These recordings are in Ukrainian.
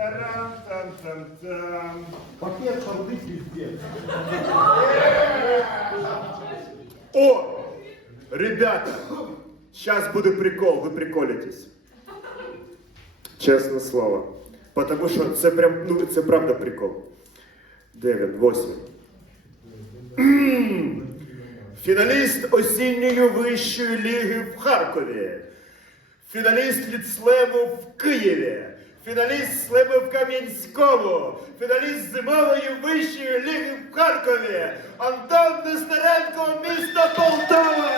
Тарам-там-там-там. Пакет шардить везде. О! Ребята, сейчас буде прикол, ви приколитесь. Чесне слово. Потому що це прям, ну, це правда прикол. Де він? Восьмий. М. Фіналіст осінньої вищої ліги в Харкові. Фіналіст лідслему в Києві. Фіналіст слему в Кам'янському. Фіналіст зимової вищої ліги в Харкові. Антон Нестеренко, місто Полтава.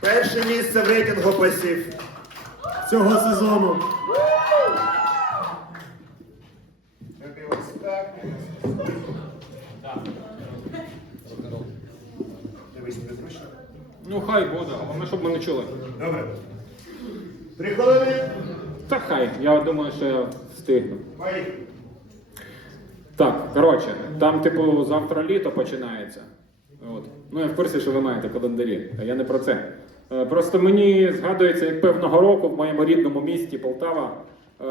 Перше місце в рейтингу посів. Цього сезону. Дивись, незручно. Ну хай буде, головне, щоб ми не чули. Добре. Три хвилини. Та хай, я думаю, що я встигну. Поїхали. Так, коротше, там, типу, завтра літо починається. От. Ну, я в курсі, що ви маєте календарі, а я не про це. Е, Просто мені згадується, як певного року в моєму рідному місті Полтава е,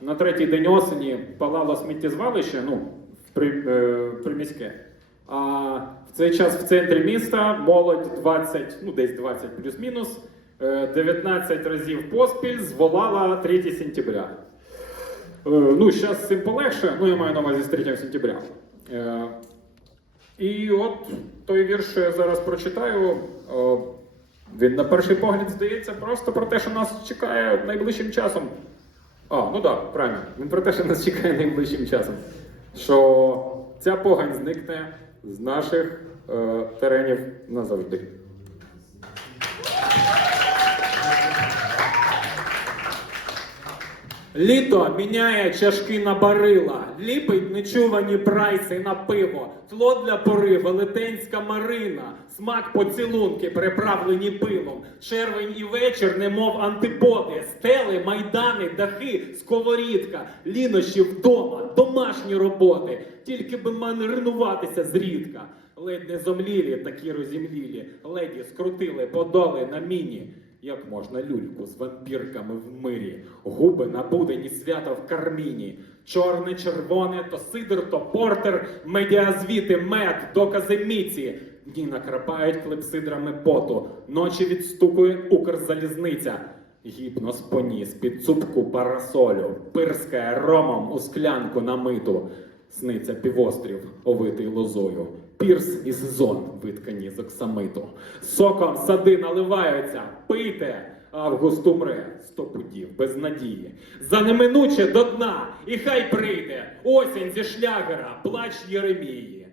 на третій день осені палало сміттєзвалище, ну, при, е, приміське. А в цей час в центрі міста молодь 20, ну десь 20 плюс-мінус, е, 19 разів поспіль зволала 3 сентября. Е, Ну, зараз цим полегше, ну я маю на увазі з 3 сентября. Е, І от той вірш, що я зараз прочитаю, е, він на перший погляд здається просто про те, що нас чекає найближчим часом. А, ну так, правильно. Він про те, що нас чекає найближчим часом. Що ця погань зникне з наших е, теренів назавжди. Літо міняє чашки на барила, ліпить нечувані прайси на пиво, тло для пори, велетенська марина, смак поцілунки, приправлені пилом, червень і вечір, немов антиподи, стели, майдани, дахи, сковорідка, лінощі вдома, домашні роботи, тільки би манернуватися зрідка. Ледь не зомлілі, такі розімлілі, леді скрутили подоли на міні. Як можна люльку з вампірками в мирі, губи набудені свято в карміні, чорне, червоне, то сидр, то портер, медіазвіти, мед, докази міці. Дні накрапають клепсидрами поту, ночі відстукує Укрзалізниця. Гіпно споніс під цупку парасолю, пирскає ромом у склянку намиту. Сниться півострів, овитий лозою, пірс і сезон виткані з оксамиту. Соком сади наливаються, пийте, август умре, сто пудів без надії. За неминуче до дна, і хай прийде осінь зі шлягера, плач Єремії.